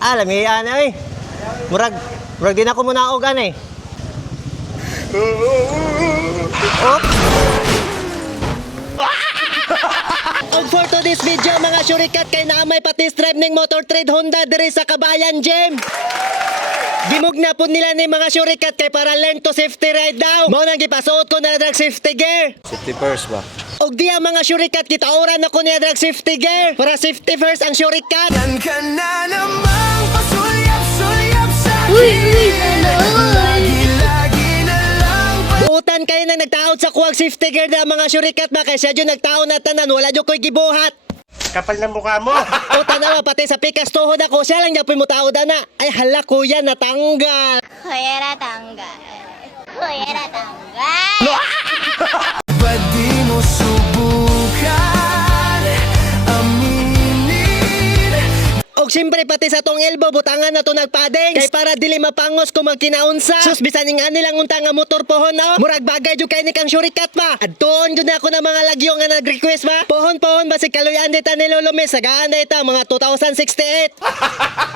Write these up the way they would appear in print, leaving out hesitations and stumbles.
Lamian ay. Murag din ako muna og ani. Oh. Og for today's video mga syurikat kay naamay pati stripe ning motor trade Honda diri sa Kabayan Gym. Gimug na po nila ni mga syurikat kay para learn to safety ride daw. Mao nang gipasuot ko na drag safety gear. Safety first ba? Og diya mga syurikat kita oran ako niya drag safety gear. Para safety first ang syurikat. Yan ka na namang pasulyap-sulyap sa'kin. Lagi na lang Buutan kayo na nagtaod sa kuwag safety gear na mga syurikat ba kay siya dyan nagtaon na tanan wala dyan ko'y gibuhat. Kapal ng mukha mo! O tanawa pati sa pikas tuhod ako siya lang dyan pumutaod na. Ay hala kuya natanggal. Kuya natanggal. Kuya natanggal. ba't di mo subukan aminin? Og siyempre pati sa tong elbow butangan na to nagpadeng. Kay para dili mapangos kung magkinaunsa. Sus bisan nga nilang unta nga motor pohon no. Murag bagay jud kay ni kang syurikat ba. Adtuon jud na ako ng mga lagyo nga nag-request ba. Pohon basig kaluyan dita ni Lolo Mes sagaan na ita mga 2068.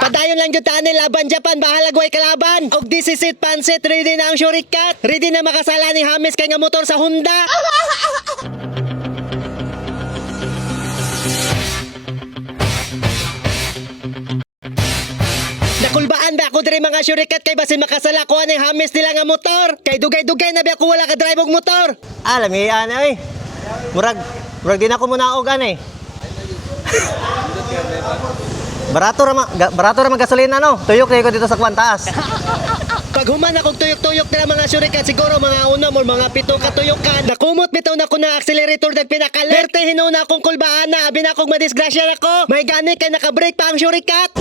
Padayon lang jud ta ni laban Japan bahala guay kalaban. Og this is it pansit ready na ang syurikat. Ready na makasala ni James kay nga motor sa Honda. Nakulbaan ba ako diri mga syurikat kay basin makasala ko ani James nila nga motor. Kay dugay-dugay na ba ako wala ka drive og motor. Lamian ay. Murag din ako muna og ani. Barato ra man gasolina no. Tuyok ko dito sa kwantaas. Pag human akong tuyok-tuyok na mga syurikat siguro mga unom or mga 7 katuyokan. Nakumot bitaw na ko na accelerator dag pinakalerte hinuna akong kulbaan na abi na akong madisgrasya ako. May gani kay naka-brake pa ang syurikat.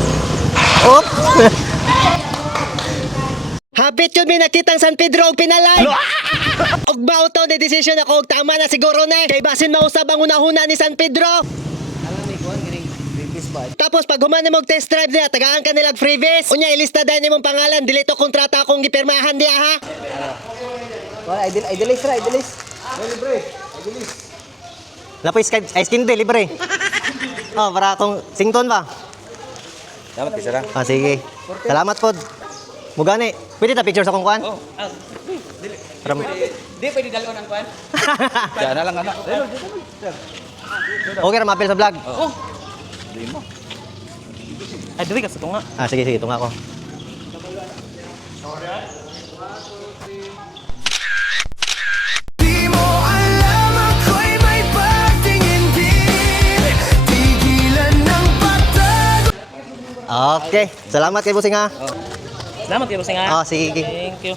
Oh. Hapit yun may nakitang San Pedro og pinalay. Og bauto na decision ako og tama na siguro na. Kay basin mausab ang unahuna ni San Pedro. Tapos pag human mo test drive niya, tagaan ka nilag freebies. Unya ilista dahil nimong pangalan, dili to kontrata akong gipirmahan diya ha. Wala, idealis ra, idealis. Lapoy ice cream day, libre. Oh, para akong sington ba? Dapat isa lang. Sige. Salamat po. Mugani, pwede ta picture sa kong kuan? Oh, dili. Ram. Di pwede dalon ang kuan. Diyan na lang anak. Okay ra mapil sa vlog. Oh. Di mo. Ay, dili ka sa tunga. Sige, tunga ko. Di mo alam ako'y may pagtingin din. Tigilan ng pagtago. Okay, salamat kay Busing ha. Salamat kayo, Bossing ha. Sige. Thank you.